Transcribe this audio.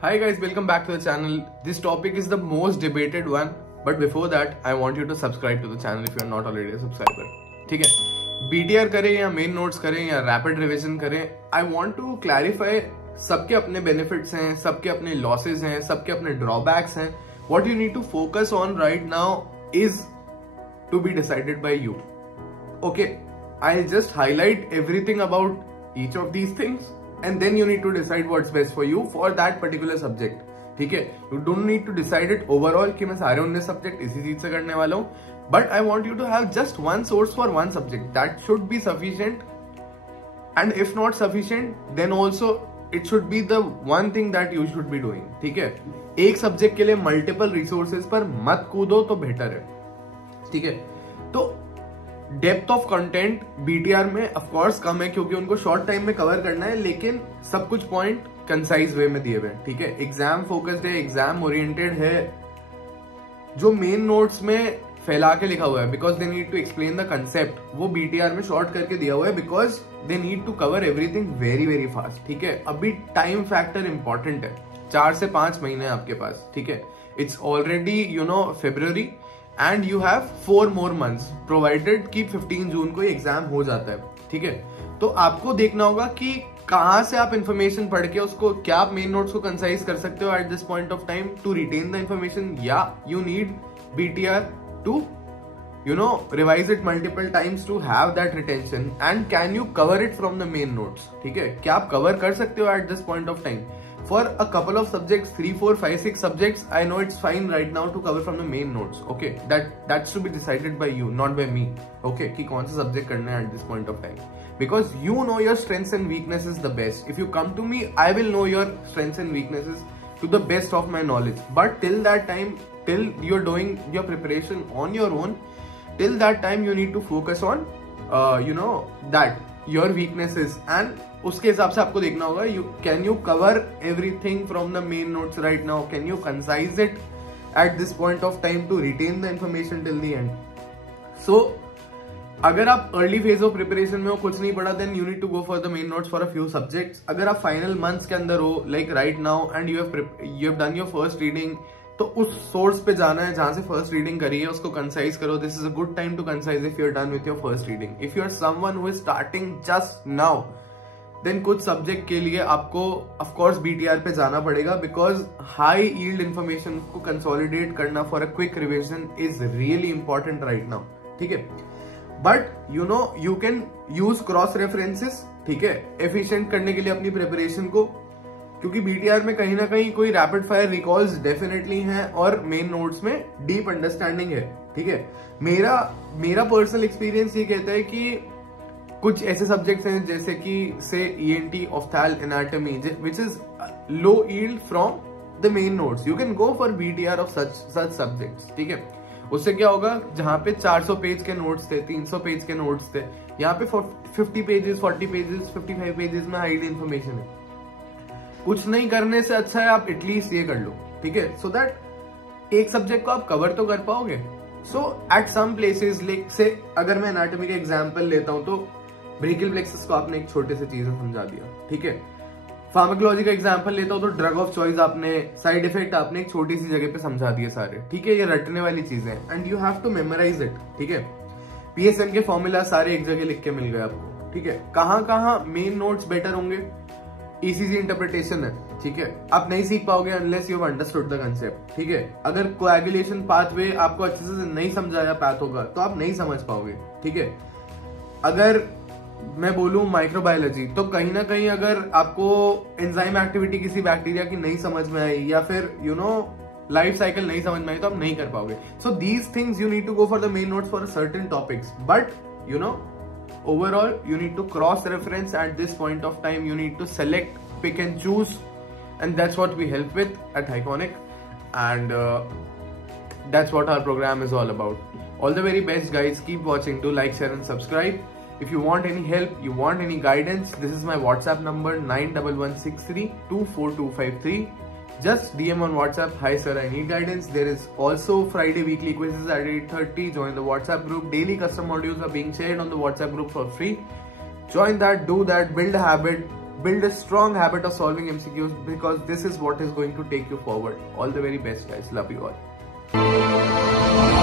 Hi guys, welcome back to the channel. This topic is the most debated one, but before that, I want you to subscribe to the channel if you are not already a subscriber. ठीक है? BTR करें या main notes करें या rapid revision करें, I want to clarify सबके अपने benefits हैं, सबके अपने losses हैं, सबके अपने drawbacks हैं. What you need to focus on right now is to be decided by you. Okay, I'll just highlight everything about each of these things. And then you need to decide what's best for you for that particular subject. ठीक है? You don't need to decide it overall कि मैं सारे 19 subject इसी चीज से करने वाला हूँ. But I want you to have just one source for one subject. That should be sufficient. And if not sufficient, then also it should be the one thing that you should be doing. ठीक है? एक subject के लिए multiple resources पर मत कूदो तो better है. ठीक है? तो डेप्थ ऑफ कंटेंट बीटीआर में ऑफ कोर्स कम है क्योंकि उनको शॉर्ट टाइम में कवर करना है, लेकिन सब कुछ पॉइंट कंसाइज वे में दिए हुए हैं. ठीक है? एग्जाम फोकस्ड है, एग्जाम ओरिएंटेड है. जो मेन नोट्स में फैला के लिखा हुआ है because they need to explain the concept, वो बीटीआर में शॉर्ट करके दिया हुआ है because they need to cover everything very very fast. ठीक है? अभी टाइम फैक्टर इंपॉर्टेंट है. 4 से 5 महीने आपके पास. ठीक है? It's already February and you have 4 more months provided कि 15 जून को एग्जाम हो जाता है. ठीक है? तो आपको देखना होगा कि कहां से आप इंफॉर्मेशन पढ़ के उसको क्या आप मेन नोट्स को कंसाइज कर सकते हो at this point of time to retain the information, या you need BTR to revise it multiple times to have that retention, and can you cover it from the main notes. ठीक है? क्या आप cover कर सकते हो at this point of time? For a couple of subjects, 3, 4, 5, 6 subjects, I know it's fine right now to cover from the main notes. Okay, that's to be decided by you, not by me. Okay, कि कौन सा subject करना है at this point of time. Because you know your strengths and weaknesses the best. If you come to me, I will know your strengths and weaknesses to the best of my knowledge. But till that time, till you're doing your preparation on your own, till that time you need to focus on, that your weaknesses, and उसके हिसाब से आपको देखना होगा can you cover everything from the main notes right now, can you concise it at this point of time to retain the information till the end. So अगर आप early phase of preparation में हो, कुछ नहीं पढ़ा, then you need to go for the main notes for a few subjects. अगर आप final months के अंदर हो like right now and you have done your first reading, तो उस सोर्स पे जाना है जहां से फर्स्ट रीडिंग करी है, उसको कंसाइज करो. This is a good time to concise if you are done with your first reading. If you are someone who is starting just now, then कुछ सब्जेक्ट के लिए आपको ऑफ कोर्स बीटीआर पे जाना पड़ेगा बिकॉज हाई यील्ड इंफॉर्मेशन को consolidate करना for a quick revision is really important right now. ठीक है? But you can use cross references. ठीक है? एफिशिएंट करने के लिए अपनी प्रिपरेशन को, क्योंकि बीटीआर में कहीं ना कहीं कोई रैपिड फायर रिकॉल्स डेफिनेटली हैं और मेन नोट्स में डीप अंडरस्टैंडिंग है. ठीक है? मेरा पर्सनल एक्सपीरियंस ये कहता है कि कुछ ऐसे सब्जेक्ट्स हैं जैसे कि से ENT ophthal anatomy which is low yield from the main notes. You can go for BTR of such subjects. ठीक है? उससे क्या होगा, जहां पे 400 पेज के नोट्स थे, 300 पेज के नोट्स थे, यहाँ पे 50 पेजेस 40 पेजेस 55 पेजेस में हाईली इंफॉर्मेशन है. कुछ नहीं करने से अच्छा है आप एटलीस्ट ये कर लो. ठीक है? सो दैट एक सब्जेक्ट को आप कवर तो कर पाओगे. सो एट सम प्लेसेस लाइक से अगर मैं एनाटॉमी का एग्जांपल लेता हूं तो ब्रेकियल प्लेक्सस को आपने एक छोटे से चीज में समझा दिया. ठीक है? फार्माकोलॉजी का एग्जांपल लेता हूं तो ड्रग ऑफ चॉइस आपने, साइड इफेक्ट आपने एक छोटी सी जगह पे समझा दिए सारे. ठीक है? ये रटने वाली चीजें हैं and you have to memorise it. ठीक है? PSM के फॉर्मूला सारे एक जगह लिख के मिल गए आपको. ठीक है? कहां मेन नोट्स बेटर होंगे? ECG इंटरप्रिटेशन है. ठीक है? आप नहीं सीख पाओगे unless you have understood the concept. ठीक है? अगर कोएगुलेशन पाथवे आपको अच्छे से नहीं समझाया पैथो का तो आप नहीं समझ पाओगे. ठीक है? अगर मैं बोलूं माइक्रोबायोलॉजी, तो कहीं ना कहीं अगर आपको एंजाइम एक्टिविटी किसी बैक्टीरिया की नहीं समझ में आई या फिर लाइफ साइकिल नहीं समझ में आई तो आप नहीं कर पाओगे. So these things you need to go for the main notes for certain topics, but overall you need to cross reference at this point of time. You need to select, pick and choose, and that's what we help with at Iconic, and that's what our program is all about. All the very best guys. Keep watching. Do like, share and subscribe. If you want any help, you want any guidance, this is my WhatsApp number 9163242253. Just DM on WhatsApp, hi sir, I need guidance. There is also Friday weekly quizzes at 8:30. Join the WhatsApp group. Daily custom modules are being shared on the WhatsApp group for free. Join that, do that, build a habit. build a strong habit of solving MCQs because this is what is going to take you forward. All the very best, guys. Love you all.